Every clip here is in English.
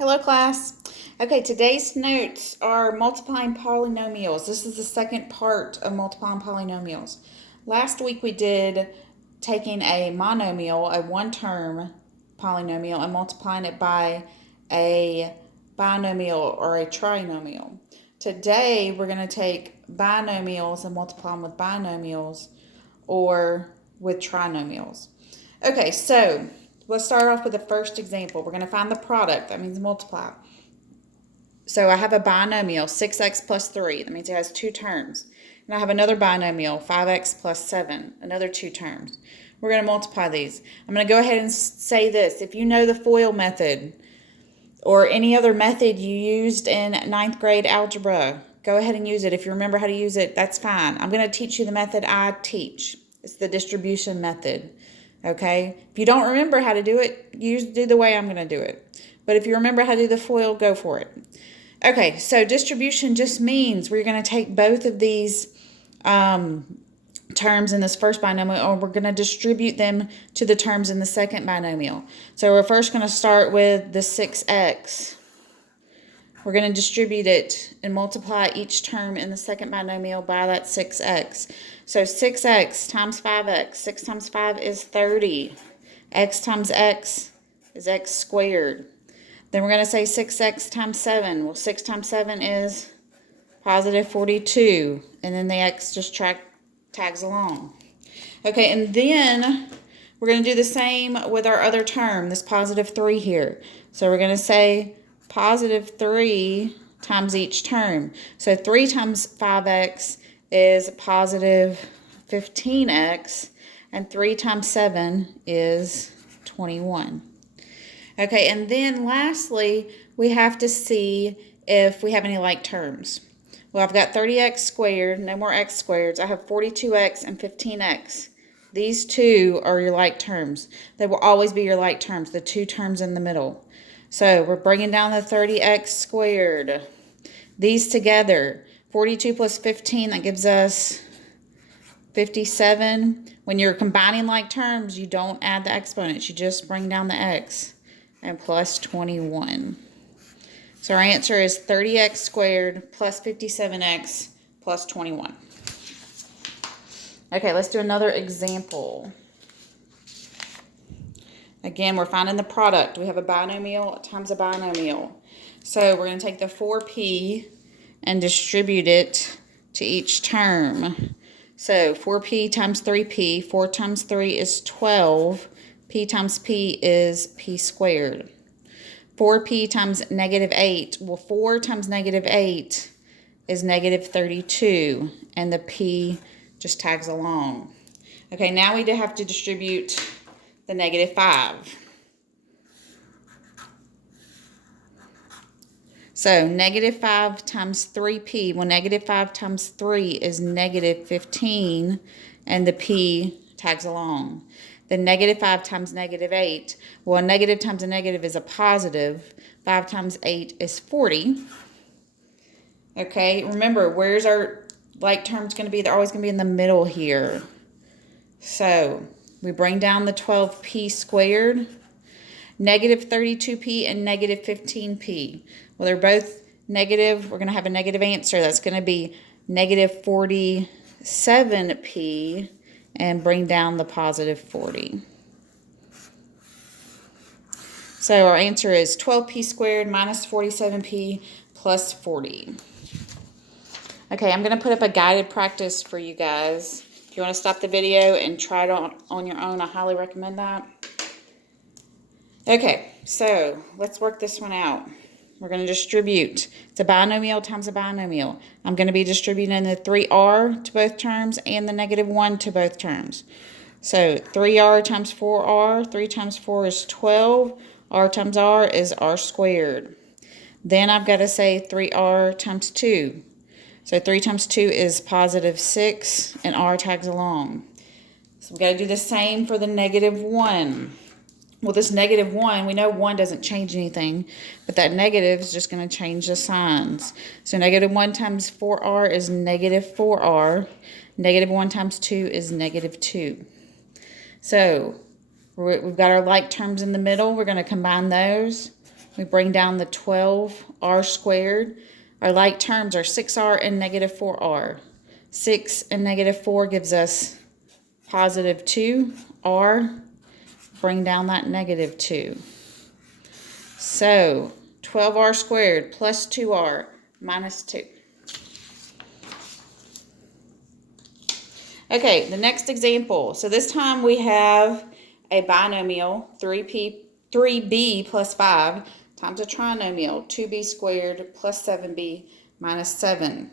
Hello, class. Okay, today's notes are multiplying polynomials. This is the second part of multiplying polynomials. Last week we did taking a monomial, a one-term polynomial, and multiplying it by a binomial or a trinomial. Today we're going to take binomials and multiply them with binomials or with trinomials. Okay, so let's start off with the first example. We're going to find the product. That means multiply. So I have a binomial, 6x plus 3. That means it has two terms. And I have another binomial, 5x plus 7, another two terms. We're going to multiply these. I'm going to go ahead and say this. If you know the FOIL method or any other method you used in 9th grade algebra, go ahead and use it. If you remember how to use it, that's fine. I'm going to teach you the method I teach. It's the distribution method. Okay? If you don't remember how to do it, do the way I'm going to do it. But if you remember how to do the FOIL, go for it. Okay, so distribution just means we're going to take both of these terms in this first binomial, and we're going to distribute them to the terms in the second binomial. So we're first going to start with the 6x. We're going to distribute it and multiply each term in the second binomial by that 6x. So 6x times 5x. 6 times 5 is 30. X times x is x squared. Then we're going to say 6x times 7. Well, 6 times 7 is positive 42. And then the x just tags along. Okay, and then we're going to do the same with our other term, this positive 3 here. So we're going to say positive 3 times each term. So 3 times 5x is positive 15x, and 3 times 7 is 21. Okay, and then lastly, we have to see if we have any like terms. Well, I've got 30x squared, no more x squareds. I have 42x and 15x. These two are your like terms. They will always be your like terms, the two terms in the middle. So we're bringing down the 30x squared. These together, 42 plus 15, that gives us 57. When you're combining like terms, you don't add the exponents. You just bring down the x. And plus 21. So our answer is 30x squared plus 57x plus 21. Okay, let's do another example. Again, we're finding the product. We have a binomial times a binomial. So we're going to take the 4p and distribute it to each term. So 4p times 3p, 4 times 3 is 12. P times p is p squared. 4p times negative 8. Well, 4 times negative 8 is negative 32. And the p just tags along. Okay, now we have to distribute the negative 5. So negative 5 times 3p. Well, negative 5 times 3 is negative 15. And the p tags along. Then negative 5 times negative 8. Well, a negative times a negative is a positive. 5 times 8 is 40. Okay, remember, where's our like terms going to be? They're always going to be in the middle here. So we bring down the 12p squared. Negative 32p and negative 15p. Well, they're both negative. We're going to have a negative answer. That's going to be negative 47p. And bring down the positive 40. So our answer is 12p squared minus 47p plus 40. Okay, I'm going to put up a guided practice for you guys. If you want to stop the video and try it on your own, I highly recommend that. Okay, so let's work this one out. We're going to distribute. It's a binomial times a binomial. I'm going to be distributing the 3r to both terms and the negative 1 to both terms. So 3r times 4r. 3 times 4 is 12. R times r is r squared. Then I've got to say 3r times 2. So 3 times 2 is positive 6, and r tags along. So we've got to do the same for the negative 1. Well, this negative 1, we know 1 doesn't change anything, but that negative is just going to change the signs. So negative 1 times 4r is negative 4r. Negative 1 times 2 is negative 2. So we've got our like terms in the middle. We're going to combine those. We bring down the 12r squared. Our like terms are 6r and negative 4r. 6 and negative 4 gives us positive 2r. Bring down that negative 2. So 12r squared plus 2r minus 2. Okay, the next example. So this time we have a binomial, 3b plus 5 times a trinomial, 2b squared plus 7b minus 7.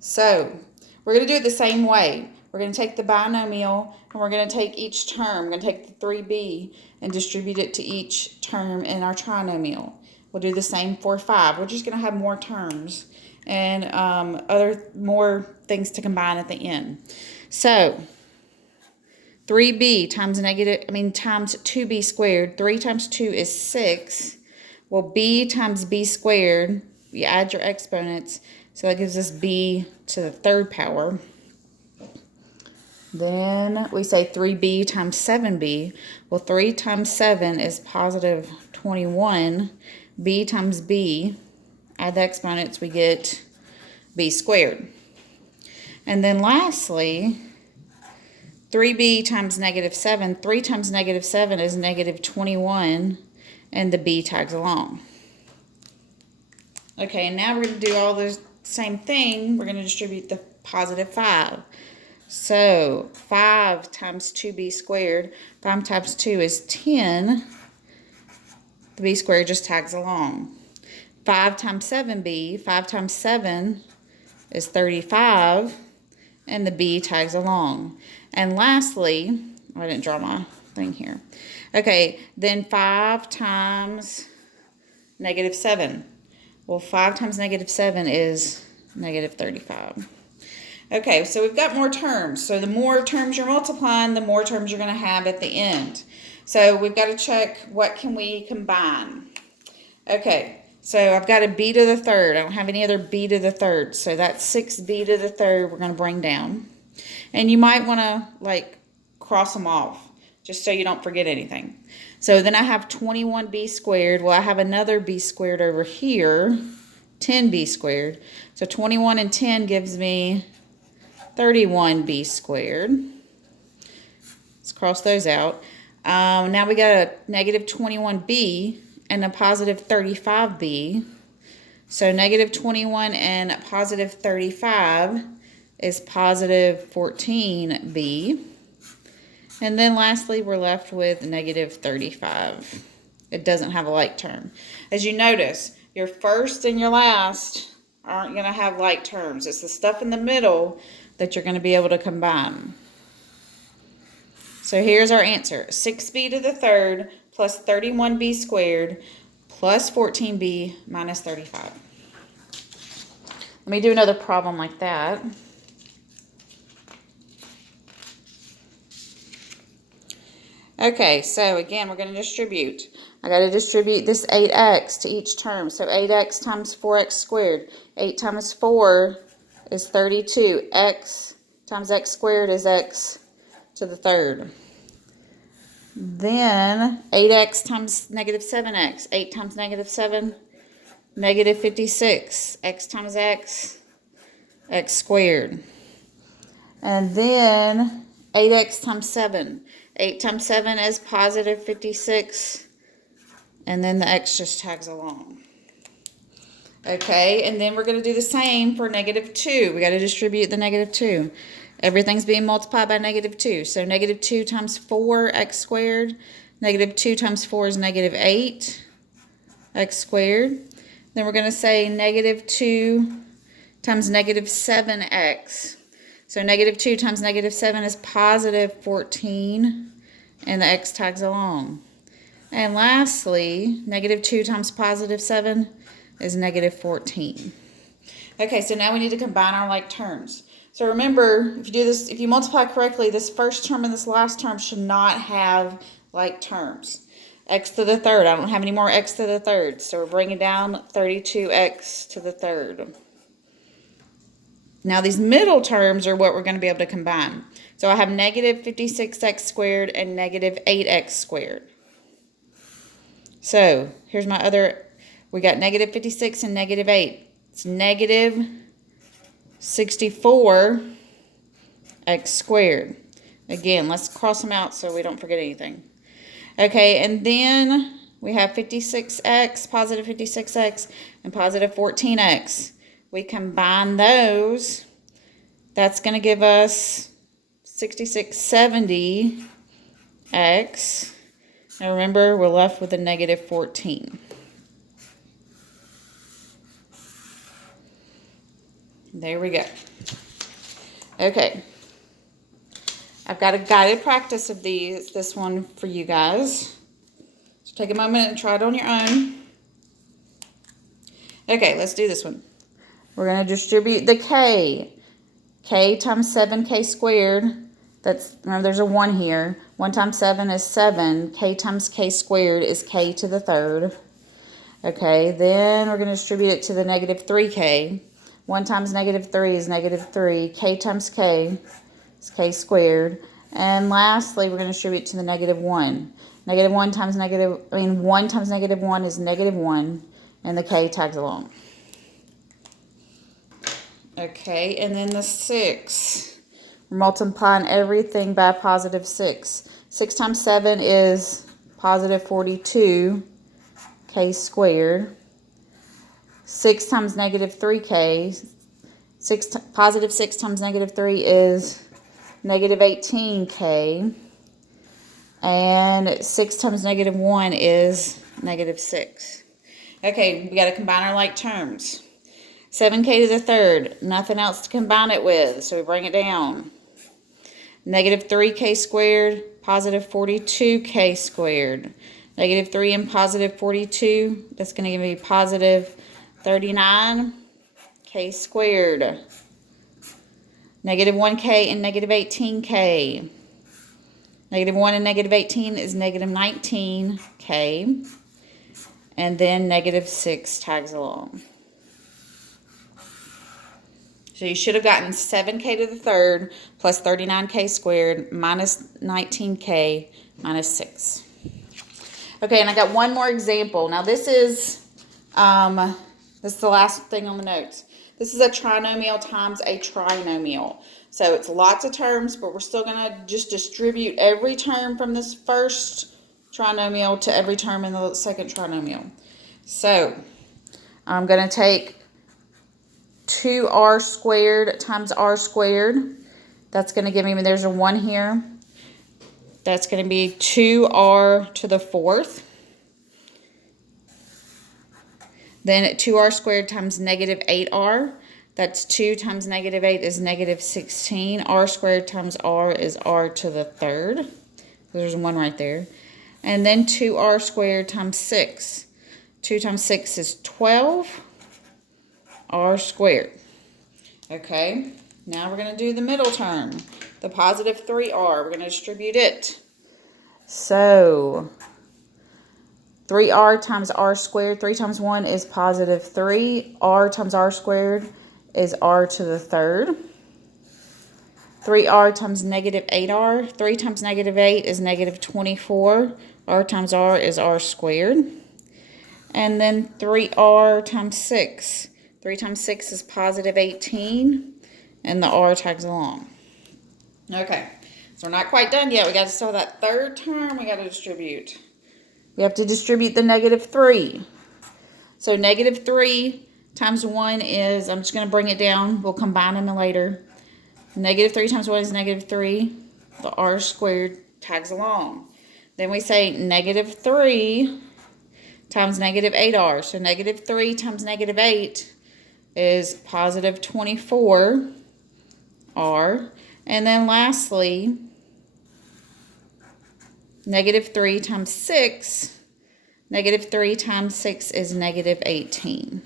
So we're going to do it the same way. We're going to take the binomial and we're going to take each term. We're going to take the 3b and distribute it to each term in our trinomial. We'll do the same for 5. We're just going to have more terms and more things to combine at the end. So 3b times times 2b squared. 3 times 2 is 6. Well, b times b squared, you add your exponents, so that gives us b to the third power. Then we say 3b times 7b. Well, 3 times 7 is positive 21. B times b, add the exponents, we get b squared. And then lastly, 3b times negative 7. 3 times negative 7 is negative 21, and the b tags along. Okay, and now we're going to do all the same thing. We're going to distribute the positive 5. So 5 times 2b squared. 5 times 2 is 10. The b squared just tags along. 5 times 7b. 5 times 7 is 35. And the b tags along. And lastly, I didn't draw my thing here. Okay, then 5 times negative 7. Well, 5 times negative 7 is negative 35. Okay, so we've got more terms. So the more terms you're multiplying, the more terms you're going to have at the end. So we've got to check what can we combine. Okay, so I've got a b to the third. I don't have any other b to the third. So that's 6b to the third we're going to bring down. And you might want to cross them off just so you don't forget anything. So then I have 21b squared. Well, I have another b squared over here, 10b squared. So 21 and 10 gives me 31b squared. Let's cross those out. Now we got a negative 21b and a positive 35b. So negative 21 and positive 35 is positive 14b. And then lastly, we're left with negative 35. It doesn't have a like term. As you notice, your first and your last aren't going to have like terms. It's the stuff in the middle that you're going to be able to combine. So here's our answer. 6b to the third plus 31b squared plus 14b minus 35. Let me do another problem like that. Okay, so again, we're going to distribute. I got to distribute this 8x to each term. So 8x times 4x squared. 8 times 4 is 32. X times x squared is x to the third. Then 8x times negative 7x. 8 times negative 7, negative 56. X times x, x squared. And then 8x times 7. 8 times 7 is positive 56. And then the x just tags along. Okay, and then we're going to do the same for negative 2. We got to distribute the negative 2. Everything's being multiplied by negative 2. So negative 2 times 4, x squared. Negative 2 times 4 is negative 8, x squared. Then we're going to say negative 2 times negative 7x. So negative 2 times negative 7 is positive 14, and the x tags along. And lastly, negative 2 times positive 7 is negative 14. Okay, so now we need to combine our like terms. So remember, if you do this, if you multiply correctly, this first term and this last term should not have like terms. X to the third, I don't have any more x to the third, so we're bringing down 32x to the third. Now these middle terms are what we're going to be able to combine. So I have negative 56x squared and negative 8x squared. So here's my other We got negative 56 and negative 8. It's negative 64x squared. Again, let's cross them out so we don't forget anything. Okay, and then we have 56x, positive 56x, and positive 14x. We combine those. That's going to give us 6670x. Now remember, we're left with a negative 14. There we go. Okay. I've got a guided practice of this one for you guys. So take a moment and try it on your own. Okay, let's do this one. We're going to distribute the k. K times 7k squared. Remember there's a 1 here. 1 times 7 is 7. K times k squared is k to the third. Okay, then we're going to distribute it to the negative 3k. 1 times negative 3 is negative 3. K times k is k squared. And lastly, we're going to distribute to the negative 1. 1 times negative 1 is negative 1. And the k tags along. Okay, and then the 6. We're multiplying everything by positive 6. 6 times 7 is positive 42 k squared. 6 times negative 3k. Positive 6 times negative 3 is negative 18k. And 6 times negative 1 is negative 6. Okay, we got to combine our like terms. 7k to the third, nothing else to combine it with, so we bring it down. Negative 3k squared, positive 42k squared. Negative 3 and positive 42, that's going to give me positive 39k squared. Negative 1k and negative 18k. Negative 1 and negative 18 is negative 19k. And then negative 6 tags along. So you should have gotten 7k to the third plus 39k squared minus 19k minus 6. Okay, and I got one more example. Now this is the last thing on the notes. This is a trinomial times a trinomial. So it's lots of terms, but we're still going to just distribute every term from this first trinomial to every term in the second trinomial. So I'm going to take 2r squared times r squared. That's going to give me, there's a 1 here. That's going to be 2r to the fourth. Then 2r squared times negative 8r. That's 2 times negative 8 is negative 16. R squared times r is r to the third. There's a 1 right there. And then 2r squared times 6. 2 times 6 is 12. R squared. Okay, now we're going to do the middle term, the positive 3r. We're going to distribute it. So 3r times r squared, 3 times 1 is positive 3. R times r squared is r to the third. 3r times negative 8r. 3 times negative 8 is negative 24. R times r is r squared. And then 3r times 6. 3 times 6 is positive 18. And the r tags along. Okay, so we're not quite done yet. We got to still that third term we got to distribute. We have to distribute the negative 3. So negative 3 times 1 is, I'm just going to bring it down. We'll combine them later. Negative 3 times 1 is negative 3. The r squared tags along. Then we say negative 3 times negative 8r. So negative 3 times negative 8 is positive 24r. And then lastly, negative 3 times 6. Negative 3 times 6 is negative 18.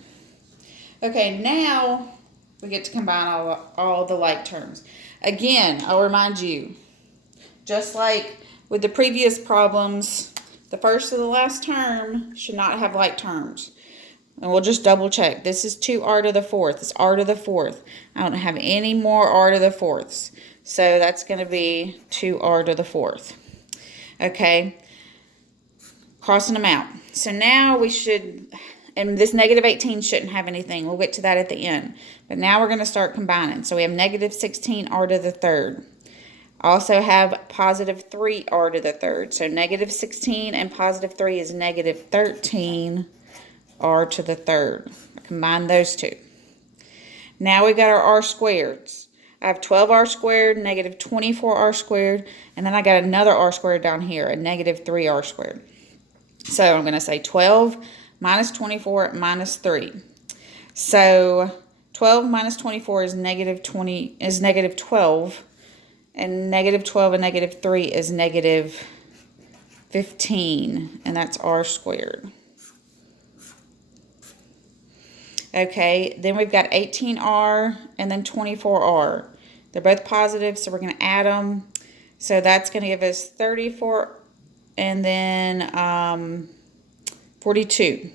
Okay, now we get to combine all the like terms. Again, I'll remind you, just like with the previous problems, the first and the last term should not have like terms. And we'll just double check. This is 2r to the fourth. It's r to the fourth. I don't have any more r to the fourths. So that's going to be 2r to the fourth. Okay. Crossing them out. So now we should, And this negative 18 shouldn't have anything. We'll get to that at the end. But now we're going to start combining. So we have negative 16r to the third. Also have positive 3r to the third. So negative 16 and positive 3 is negative 13r to the third. Combine those two. Now we got our r squareds. I have 12r squared, negative 24r squared, and then I got another r squared down here, a negative 3r squared. So I'm going to say 12 minus 24 minus 3. So 12 minus 24 is negative 12, and negative 12 and negative 3 is negative 15, and that's r squared. Okay, then we've got 18r and then 24r. They're both positive, so we're going to add them. So that's going to give us 34 and then 42.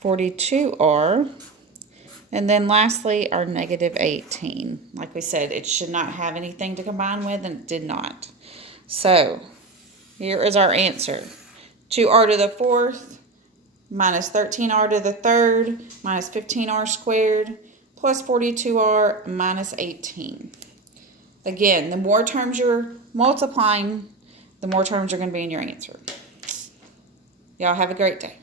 42r. And then lastly, our negative 18. Like we said, it should not have anything to combine with, and it did not. So here is our answer. 2r to the fourth minus 13r to the third minus 15r squared plus 42r minus 18. Again, the more terms you're multiplying, the more terms are going to be in your answer. Y'all have a great day.